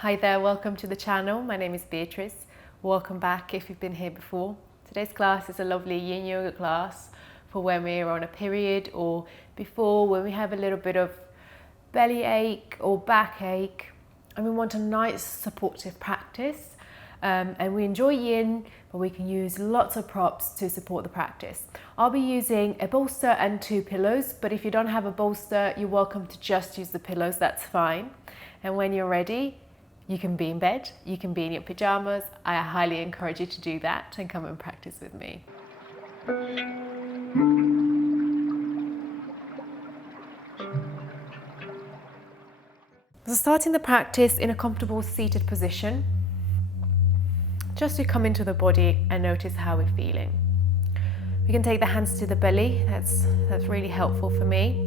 Hi there, welcome to the channel. My name is Beatrice. Welcome back if you've been here before. Today's class is a lovely Yin Yoga class for when we're on a period or before, when we have a little bit of belly ache or backache and we want a nice supportive practice. And we enjoy Yin, but we can use lots of props to support the practice. I'll be using a bolster and 2 pillows, but if you don't have a bolster, you're welcome to just use the pillows, that's fine. And when you're ready, you can be in bed, you can be in your pajamas. I highly encourage you to do that and come and practice with me. So starting the practice in a comfortable seated position, just to come into the body and notice how we're feeling. We can take the hands to the belly, that's really helpful for me.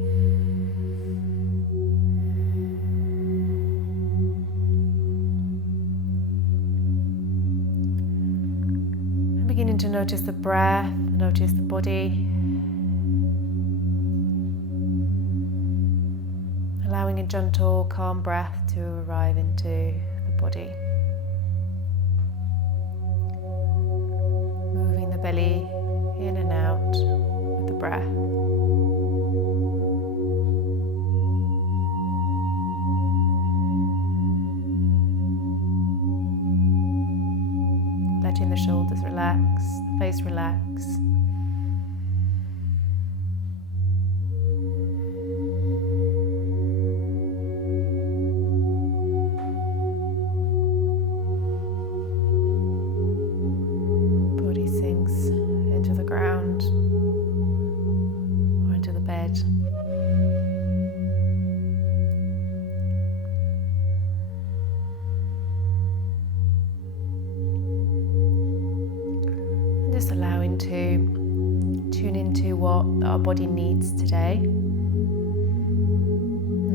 And beginning to notice the breath, notice the body. Allowing a gentle, calm breath to arrive into the body. Moving the belly in and out with the breath. Letting the shoulders relax, the face relax. Body sinks into the ground or into the bed. And just allowing to tune into what our body needs today.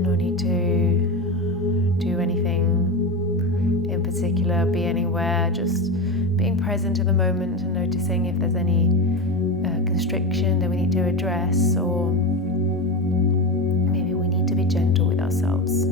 No need to do anything in particular, be anywhere, just being present in the moment and noticing if there's any constriction that we need to address, or maybe we need to be gentle with ourselves.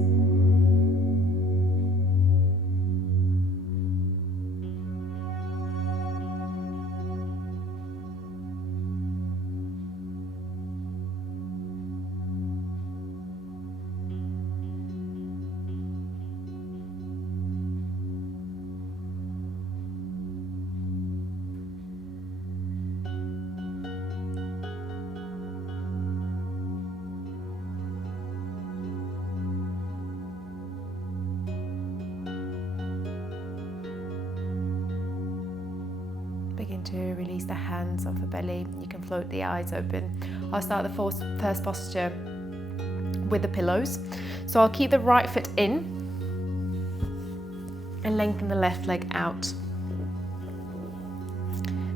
Begin to release the hands off the belly. You can float the eyes open. I'll start the first posture with the pillows. So I'll keep the right foot in and lengthen the left leg out.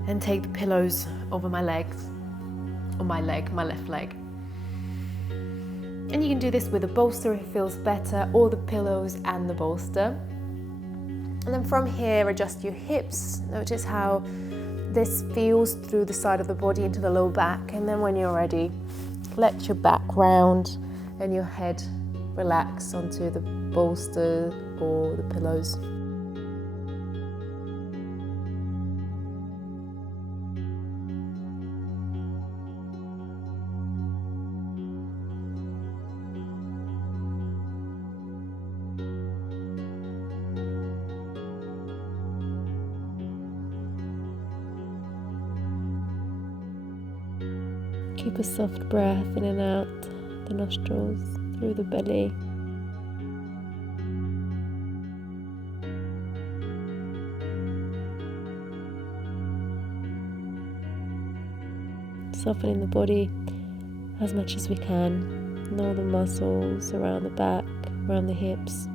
And take the pillows over my legs, or my left leg. And you can do this with a bolster if it feels better, or the pillows and the bolster. And then from here, adjust your hips. Notice how this feels through the side of the body into the low back. And then when you're ready, let your back round and your head relax onto the bolster or the pillows. Keep a soft breath in and out the nostrils, through the belly. Softening the body as much as we can, and all the muscles around the back, around the hips.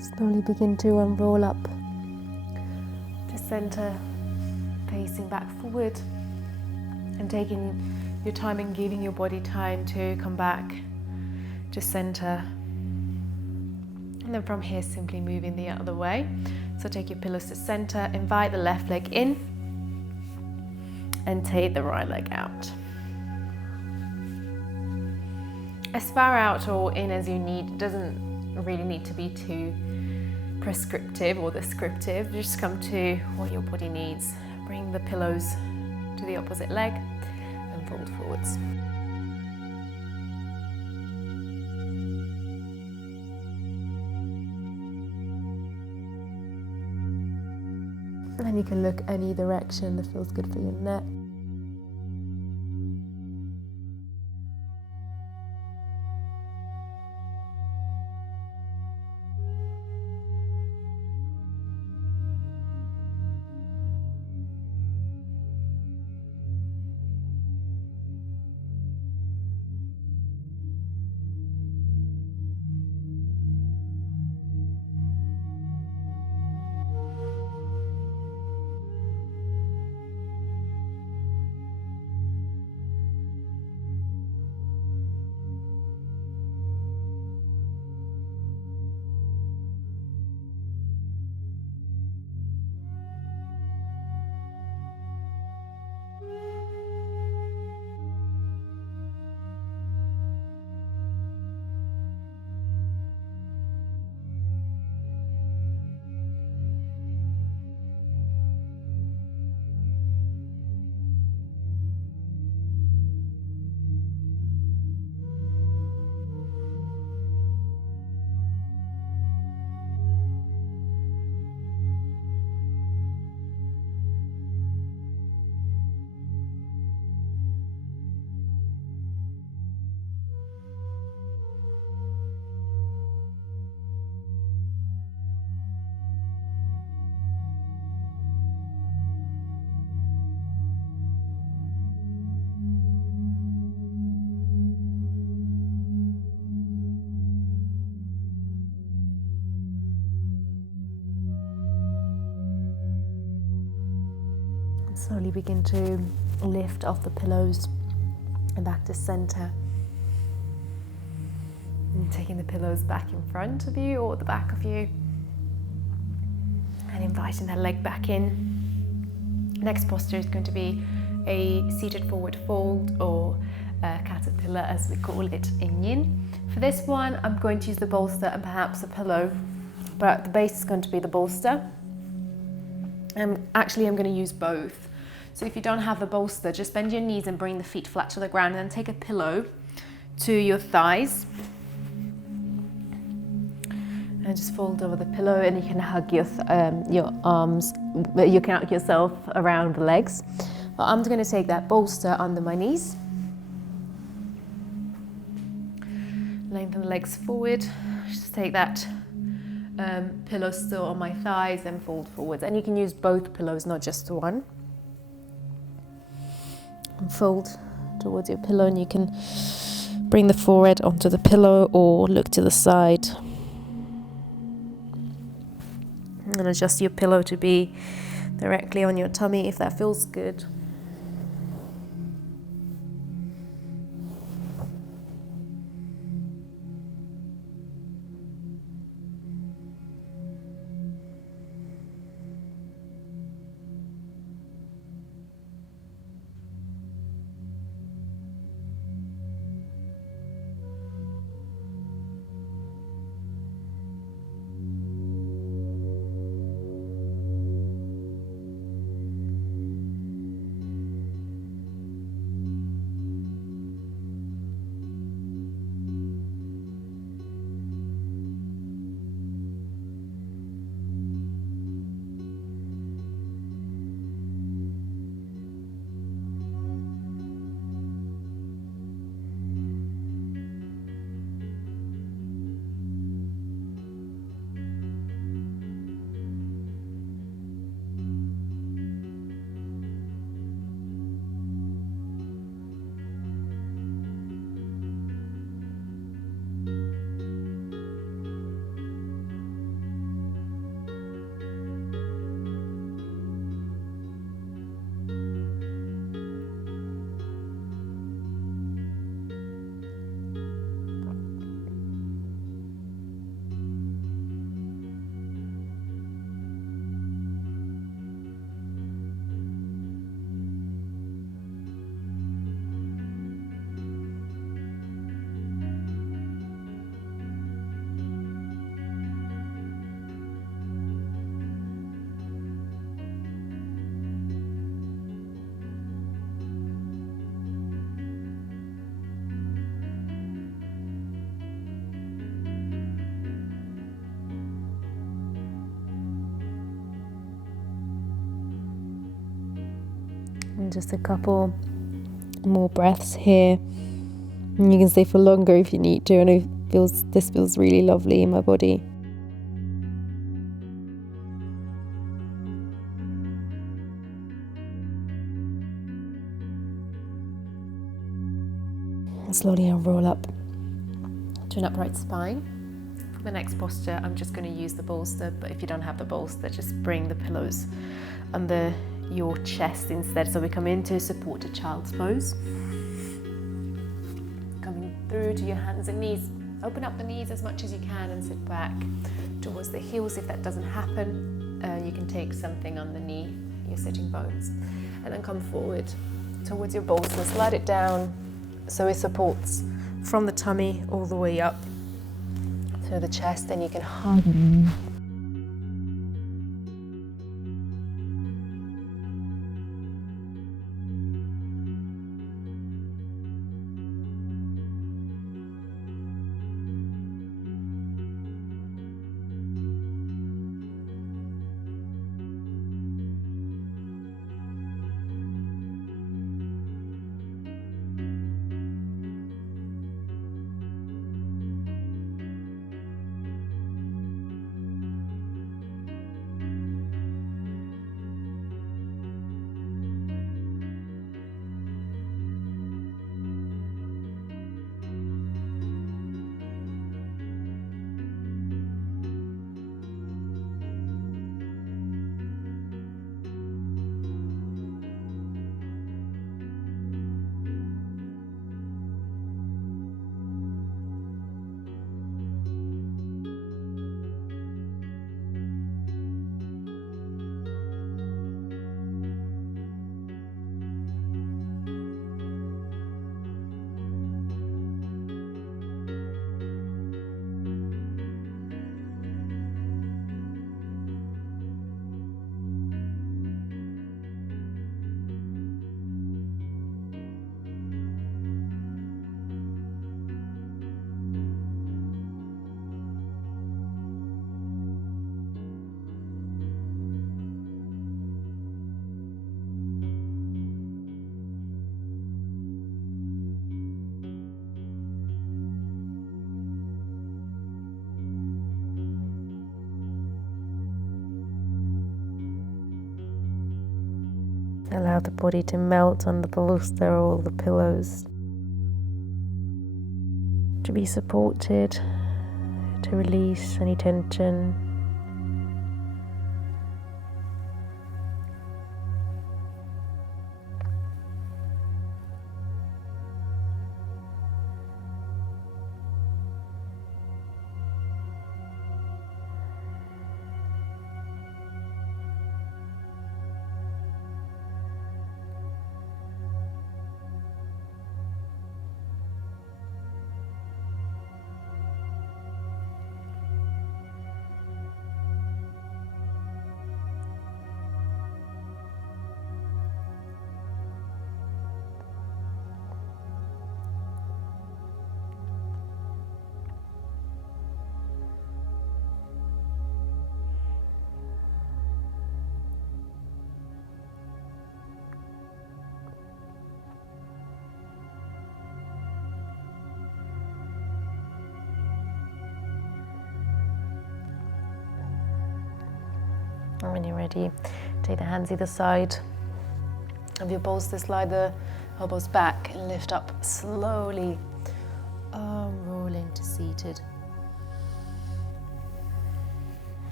Slowly begin to unroll up to center, facing back forward, and taking your time and giving your body time to come back to center. And then from here, simply moving the other way. So take your pillows to center, invite the left leg in, and take the right leg out. As far out or in as you need. It doesn't really need to be too prescriptive or descriptive. Just come to what your body needs. Bring the pillows to the opposite leg and fold forwards. And you can look any direction that feels good for your neck. Slowly begin to lift off the pillows and back to center. And taking the pillows back in front of you or the back of you. And inviting that leg back in. Next posture is going to be a seated forward fold or a caterpillar as we call it in Yin. For this one, I'm going to use the bolster and perhaps a pillow, but the base is going to be the bolster. Actually, I'm going to use both. So if you don't have the bolster, just bend your knees and bring the feet flat to the ground, and then take a pillow to your thighs. And just fold over the pillow, and you can hug your arms, you can hug yourself around the legs. But I'm going to take that bolster under my knees. Lengthen the legs forward. Just take that pillow still on my thighs and fold forwards. And you can use both pillows, not just the one. And fold towards your pillow, and you can bring the forehead onto the pillow or look to the side. And adjust your pillow to be directly on your tummy if that feels good. And just a couple more breaths here. And you can stay for longer if you need to, and this feels really lovely in my body. And slowly unroll up to an upright spine. For the next posture, I'm just going to use the bolster, but if you don't have the bolster, just bring the pillows under your chest instead. So we come into supported child's pose. Coming through to your hands and knees. Open up the knees as much as you can and sit back towards the heels. If that doesn't happen, you can take something underneath your sitting bones. And then come forward towards your bolster. Slide it down so it supports from the tummy all the way up to the chest, and you can hug it in. Allow the body to melt on the bolster or the pillows, to be supported, to release any tension. And when you're ready, take the hands either side of your bolster, slide the elbows back and lift up slowly, rolling to seated.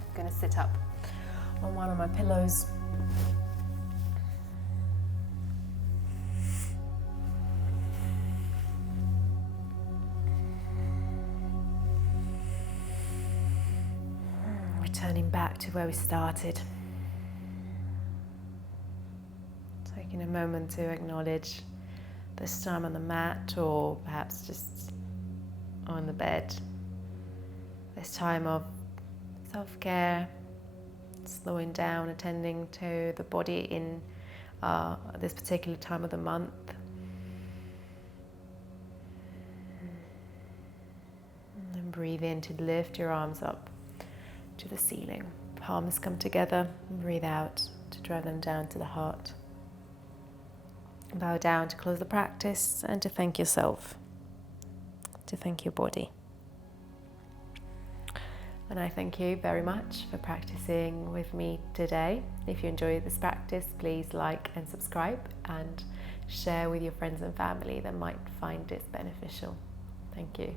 I'm going to sit up on one of my pillows. Returning back to where we started. Taking a moment to acknowledge this time on the mat, or perhaps just on the bed. This time of self-care, slowing down, attending to the body in this particular time of the month. And breathe in to lift your arms up to the ceiling. palms come together, and breathe out to drive them down to the heart. Bow down to close the practice and to thank yourself, to thank your body. And I thank you very much for practicing with me today. If you enjoyed this practice, please like and subscribe and share with your friends and family that might find this beneficial. Thank you.